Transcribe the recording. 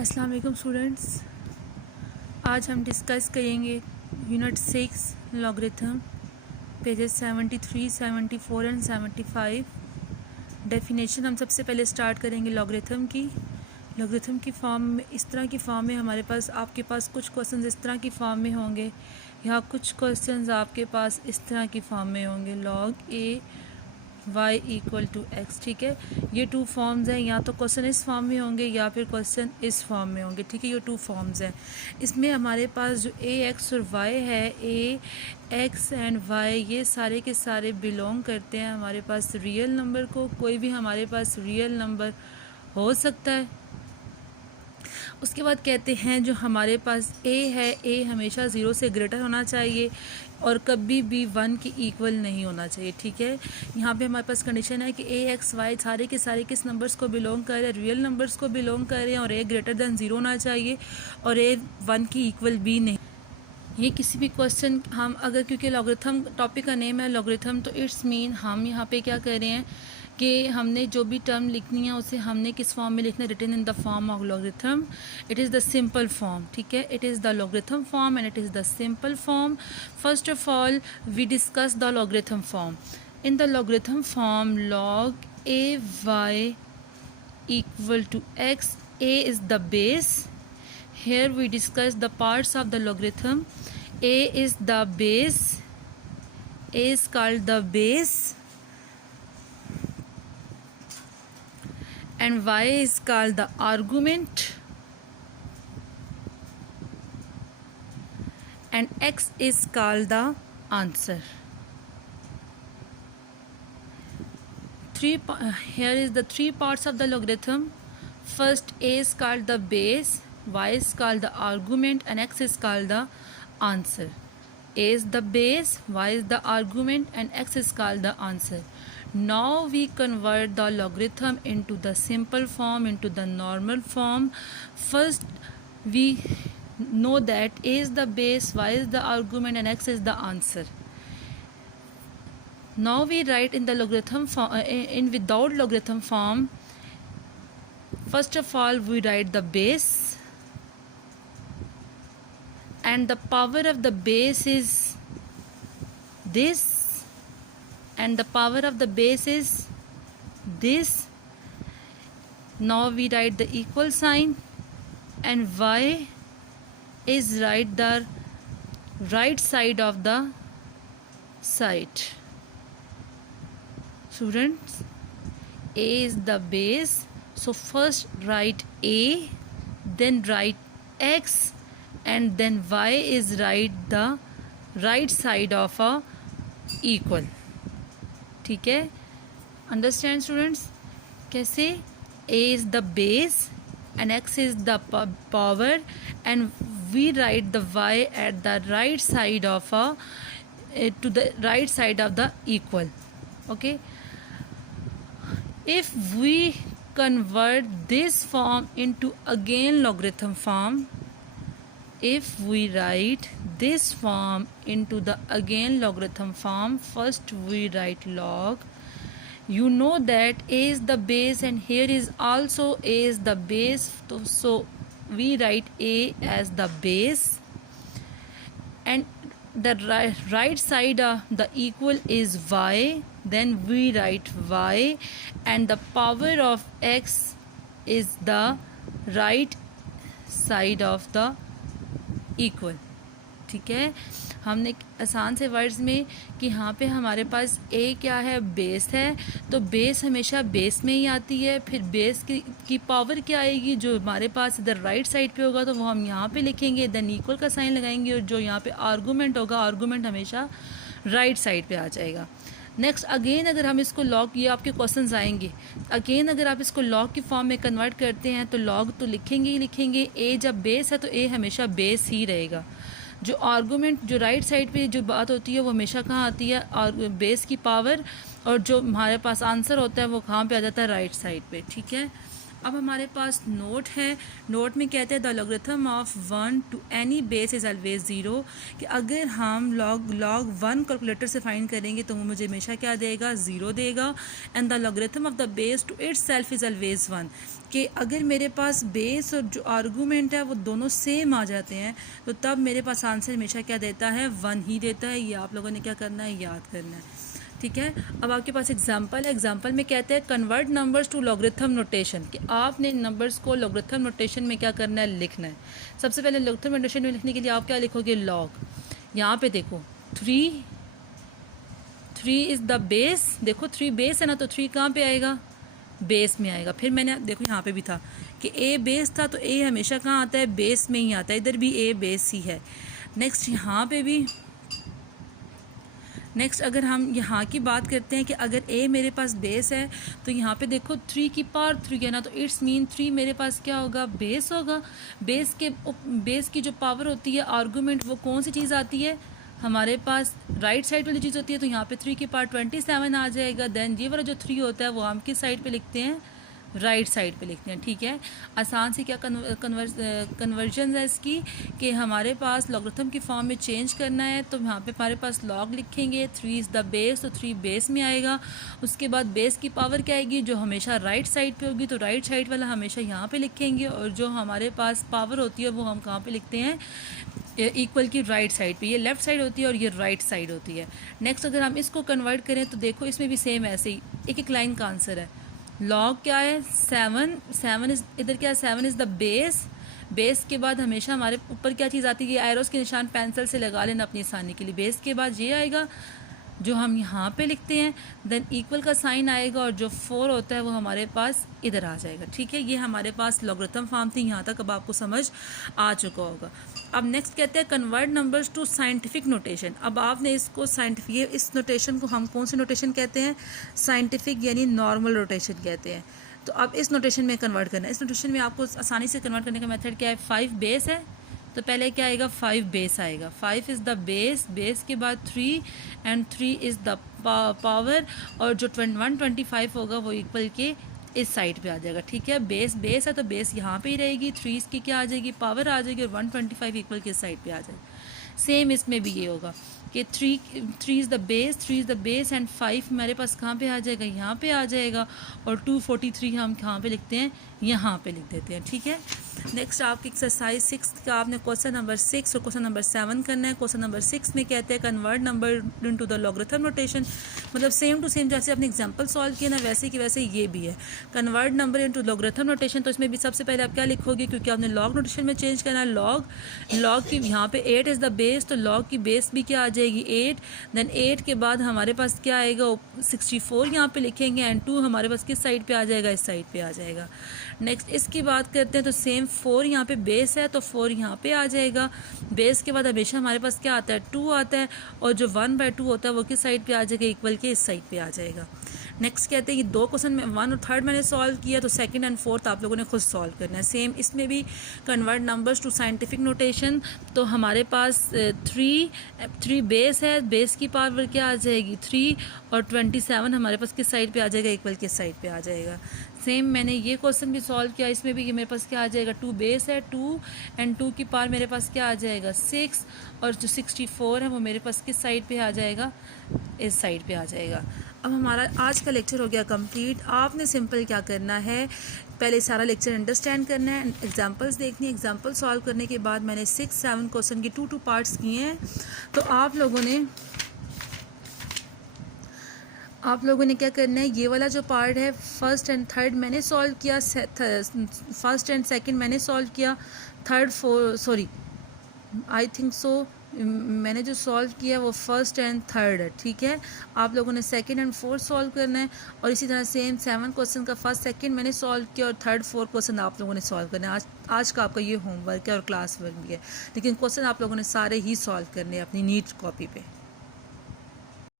अस्सलाम वालेकुम स्टूडेंट्स, आज हम डिस्कस करेंगे unit 6 logarithm pages 73, 74 and 75। Definition हम सबसे पहले स्टार्ट करेंगे लॉगरिथम की। लॉगरिथम की फॉर्म में इस तरह की फॉर्म में हमारे पास आपके पास कुछ क्वेश्चंस इस तरह की फॉर्म में होंगे, या कुछ क्वेश्चंस आपके पास इस तरह की फॉर्म में होंगे, log a y equal to x. ठीक है, ये टू फॉर्म्स हैं, या तो क्वेश्चन इस फॉर्म में होंगे या फिर क्वेश्चन इस फॉर्म में होंगे। ठीक है, ये टू फॉर्म्स हैं। इसमें हमारे पास जो ए एक्स और वाई है, ए एक्स एंड वाई, ये सारे के सारे बिलोंग करते हैं हमारे पास रियल नंबर को। कोई भी हमारे पास रियल नंबर हो सकता है। उसके बाद कहते हैं जो हमारे पास ए है, ए हमेशा 0 से ग्रेटर होना चाहिए और कभी भी 1 के इक्वल नहीं होना चाहिए। ठीक है, यहाँ पे हमारे पास कंडीशन है कि ए एक्स वाई सारे के सारे किस नंबर्स को बिलोंग कर रहे हैं, रियल नंबर्स को बिलोंग कर रहे हैं, और ए ग्रेटर दैन 0 होना चाहिए और ए 1 की इक्वल भी नहीं। ये किसी भी क्वेश्चन हम अगर, क्योंकि लॉगरिथम टॉपिक का नेम है लॉगरिथम, तो इट्स मीन हम यहाँ पे क्या कर रहे हैं कि हमने जो भी टर्म लिखनी है उसे हमने किस फॉर्म में लिखना है, written in the form of logarithm. It is the simple form. ठीक है, it is the logarithm form and it is the simple form. First of all we discuss the logarithm form. In the logarithm form log a y equal to x, a is the base. Here we discuss the parts of the logarithm. A is the base, a is called the base, and y is called the argument, and x is called the answer. Here is the three parts of the logarithm. First, a is called the base, y is called the argument, and x is called the answer. A is the base, y is the argument, and x is called the answer. Now we convert the logarithm into the simple form, into the normal form. First, we know that a is the base, y is the argument, and x is the answer. Now we write in the logarithm form, in without logarithm form. First of all, we write the base, and the power of the base is this, and the power of the base is this. Now we write the equal sign, and y is right the right side of the side. Students, a is the base, so first write a, then write x, and then y is the right side of a equal. ठीक है, understand students? कैसे? a is the base and x is the power, and we write the y at the right side of a to the right side of the equal. Okay, if we convert this form into again logarithm form, if we write this form into the again logarithm form, first we write log. You know that a is the base and here is also a is the base, so we write a as the base, and the right side of the equal is y, then we write y, and the power of x is the right side of the equal. ठीक है, हमने आसान से words में कि यहाँ पे हमारे पास a क्या है, बेस है, तो बेस हमेशा बेस में ही आती है। फिर बेस की पावर क्या आएगी, जो हमारे पास इधर राइट साइड पे होगा तो वो हम यहाँ पे लिखेंगे, देन इक्वल का साइन लगाएंगे, और जो यहाँ पे आर्गूमेंट होगा, आर्गूमेंट हमेशा राइट साइड पे आ जाएगा। नेक्स्ट अगेन अगर हम इसको लॉग, ये आपके क्वेश्चंस आएंगे, अगेन अगर आप इसको लॉग की फॉर्म में कन्वर्ट करते हैं तो लॉग तो लिखेंगे ही लिखेंगे। ए जब बेस है तो ए हमेशा बेस ही रहेगा। जो आर्गूमेंट, जो राइट साइड पे जो बात होती है वो हमेशा कहाँ आती है, और बेस की पावर, और जो हमारे पास आंसर होता है वो कहाँ पे आ जाता है, राइट साइड पे। ठीक है, अब हमारे पास नोट है। नोट में कहते हैं the logarithm of 1 to any base is always 0, कि अगर हम log 1 कैलकुलेटर से फाइंड करेंगे तो वो मुझे हमेशा क्या देगा, 0 देगा। And the logarithm of the base to itself is always 1, कि अगर मेरे पास बेस और जो आर्गूमेंट है वो दोनों सेम आ जाते हैं तो तब मेरे पास आंसर हमेशा क्या देता है, 1 ही देता है। ये आप लोगों ने क्या करना है, याद करना है। ठीक है, अब आपके पास एग्जांपल है। एग्जांपल में कहते हैं convert numbers to logarithm notation, कि आपने नंबर्स को लॉगरिथम नोटेशन में क्या करना है, लिखना है। सबसे पहले लॉगरिथम नोटेशन में लिखने के लिए आप क्या लिखोगे, लॉग। यहाँ पे देखो 3 इज़ द बेस, देखो 3 बेस है ना, तो 3 कहाँ पे आएगा, बेस में आएगा। फिर मैंने देखो यहाँ पे भी था कि ए बेस था, तो ए हमेशा कहाँ आता है, बेस में ही आता है। इधर भी ए बेस ही है। नेक्स्ट यहाँ पे भी, नेक्स्ट अगर हम यहाँ की बात करते हैं कि अगर ए मेरे पास बेस है तो यहाँ पे देखो 3 की पावर 3 है ना, तो इट्स मीन 3 मेरे पास क्या होगा, बेस होगा। बेस की जो पावर होती है, आर्गूमेंट, वो कौन सी चीज़ आती है, हमारे पास राइट साइड वाली चीज़ होती है। तो यहाँ पे 3 की पावर 27 आ जाएगा। देन ये वाला जो 3 होता है वो हम किस साइड पे लिखते हैं, राइट साइड पे लिखते हैं। ठीक है, आसान सी क्या कन्वर्जन है इसकी, कि हमारे पास लॉगरिथम की फॉर्म में चेंज करना है। तो यहाँ पे हमारे पास लॉग लिखेंगे, 3 इज़ द बेस, तो 3 बेस में आएगा। उसके बाद बेस की पावर क्या आएगी, जो हमेशा राइट साइड पे होगी, तो राइट साइड वाला हमेशा यहाँ पे लिखेंगे। और जो हमारे पास पावर होती है वो हम कहाँ पे लिखते हैं, इक्वल की राइट साइड पे। ये लेफ्ट साइड होती है और ये राइट साइड होती है। नेक्स्ट अगर हम इसको कन्वर्ट करें तो देखो इसमें भी सेम ऐसे ही एक लाइन का आंसर है। लॉग क्या है, 7 इज, इधर क्या है, 7 इज़ द बेस। बेस के बाद हमेशा हमारे ऊपर क्या चीज़ आती है, एरोस के निशान पेंसिल से लगा लेना अपनी आसानी के लिए। बेस के बाद ये आएगा जो हम यहाँ पे लिखते हैं, देन इक्वल का साइन आएगा और जो 4 होता है वो हमारे पास इधर आ जाएगा। ठीक है, ये हमारे पास लॉगरिथम फॉर्म थी। यहाँ तक अब आपको समझ आ चुका होगा। अब नेक्स्ट कहते हैं convert numbers to scientific notation. अब आपने इसको साइंटिफिक, इस नोटेशन को हम कौन सी नोटेशन कहते हैं, साइंटिफिक यानी नॉर्मल नोटेशन कहते हैं। तो अब इस नोटेशन में कन्वर्ट करना है। इस नोटेशन में आपको आसानी से कन्वर्ट करने का मेथड क्या है, 5 बेस है तो पहले क्या आएगा, 5 बेस आएगा। 5 इज़ द बेस, बेस के बाद 3 एंड 3 इज़ द पावर, और जो 125 होगा वो इक्वल के इस साइड पे आ जाएगा। ठीक है, बेस है तो बेस यहाँ पे ही रहेगी, 3 इसकी क्या आ जाएगी, पावर आ जाएगी, और 125 इक्वल के साइड पे आ जाएगा। सेम इसमें भी ये होगा कि 3 इज़ द बेस एंड 5 हमारे पास कहाँ पे आ जाएगा, यहाँ पे आ जाएगा। और 243 हम कहाँ पे लिखते हैं, यहाँ पे लिख देते हैं। ठीक है, नेक्स्ट आपकी एक्सरसाइज 6 का आपने क्वेश्चन नंबर 6 और क्वेश्चन नंबर 7 करना है। क्वेश्चन नंबर 6 में कहते हैं convert number into the logarithm notation, मतलब सेम टू सेम जैसे आपने एग्जांपल सॉल्व किया ना वैसे कि वैसे ये भी है। Convert number into logarithm notation, तो इसमें भी सबसे पहले आप क्या लिखोगे, क्योंकि आपने लॉग नोटेशन में चेंज करना है। लॉग की यहाँ पे 8 इज़ द बेस, तो लॉग की बेस भी क्या आ जाएगी, 8। देन 8 के बाद हमारे पास क्या आएगा, 64 यहाँ पे लिखेंगे, एंड 2 हमारे पास किस साइड पे आ जाएगा, इस साइड पे आ जाएगा। नेक्स्ट इसकी बात करते हैं तो सेम 4 यहाँ पे बेस है तो 4 यहाँ पे आ जाएगा। बेस के बाद हमेशा हमारे पास क्या आता है, 2 आता है, और जो 1/2 होता है वो किस साइड पे आ जाएगा, इक्वल के इस साइड पे आ जाएगा। नेक्स्ट कहते हैं ये 2 क्वेश्चन में 1 और 3 मैंने सॉल्व किया, तो 2nd एंड 4th आप लोगों ने खुद सॉल्व करना है। सेम इसमें भी convert numbers to scientific notation, तो हमारे पास 3 बेस है, बेस की पावर क्या आ जाएगी, 3, और 27 हमारे पास किस साइड पे आ जाएगा, इक्वल किस साइड पे आ जाएगा। सेम मैंने ये क्वेश्चन भी सॉल्व किया, इसमें भी ये मेरे पास क्या आ जाएगा, 2 बेस है, 2 एंड 2 की पावर मेरे पास क्या आ जाएगा, 6, और जो 64 है वो मेरे पास किस साइड पे आ जाएगा, इस साइड पे आ जाएगा। अब हमारा आज का लेक्चर हो गया कंप्लीट। आपने सिंपल क्या करना है, पहले सारा लेक्चर अंडरस्टैंड करना है, एग्जांपल्स देखनी है। एग्जांपल सॉल्व करने के बाद मैंने 6-7 क्वेश्चन के 2 पार्ट्स किए हैं। तो आप लोगों ने क्या करना है, ये वाला जो पार्ट है 1st एंड 3rd मैंने सॉल्व किया, 1st एंड 2nd मैंने सॉल्व किया, 3rd 4 sorry I think so मैंने जो सॉल्व किया वो 1st एंड 3rd है। ठीक है, आप लोगों ने 2nd एंड 4th सॉल्व करना है, और इसी तरह सेम 7 क्वेश्चन का 1st 2nd मैंने सॉल्व किया, और 3rd 4th क्वेश्चन आप लोगों ने सॉल्व करना है। आज का आपका ये होमवर्क है और क्लास वर्क भी है, लेकिन क्वेश्चन आप लोगों ने सारे ही सॉल्व करने हैं अपनी नीट कॉपी पे।